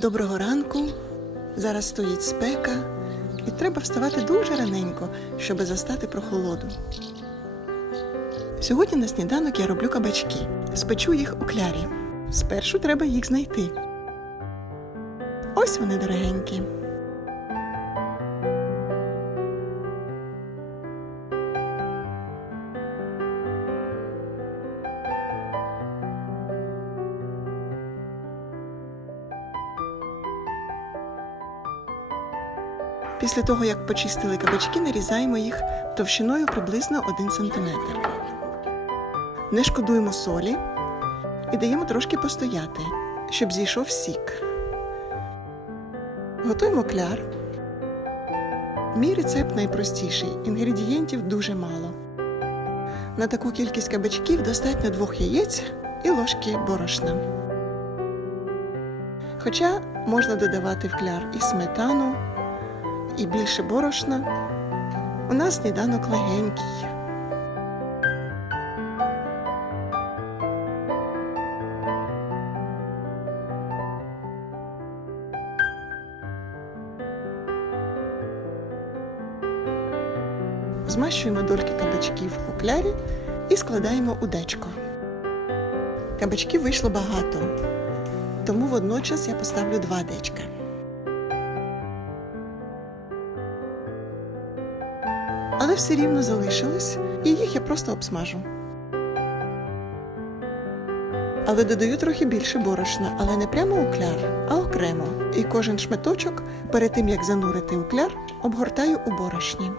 Доброго ранку. Зараз стоїть спека, і треба вставати дуже раненько, щоби застати прохолоду. Сьогодні на сніданок я роблю кабачки. Спечу їх у клярі. Спершу треба їх знайти. Ось вони дорогенькі. Після того, як почистили кабачки, нарізаємо їх товщиною приблизно 1 см. Не шкодуємо солі і даємо трошки постояти, щоб зійшов сік. Готуємо кляр. Мій рецепт найпростіший, інгредієнтів дуже мало. На таку кількість кабачків достатньо двох яєць і ложки борошна. Хоча можна додавати в кляр і сметану, і більше борошна. У нас сніданок легенький. Змащуємо дольки кабачків у клярі і складаємо у дечко. Кабачків вийшло багато, тому водночас я поставлю два дечка. Але все рівно залишились, і їх я просто обсмажу. Але додаю трохи більше борошна, але не прямо у кляр, а окремо. І кожен шматочок, перед тим як занурити у кляр, обгортаю у борошні.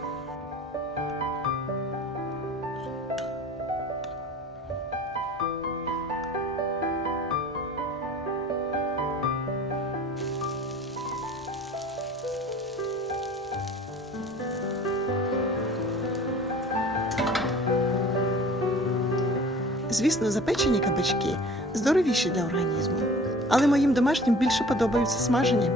Звісно, запечені кабачки здоровіші для організму, але моїм домашнім більше подобаються смажені.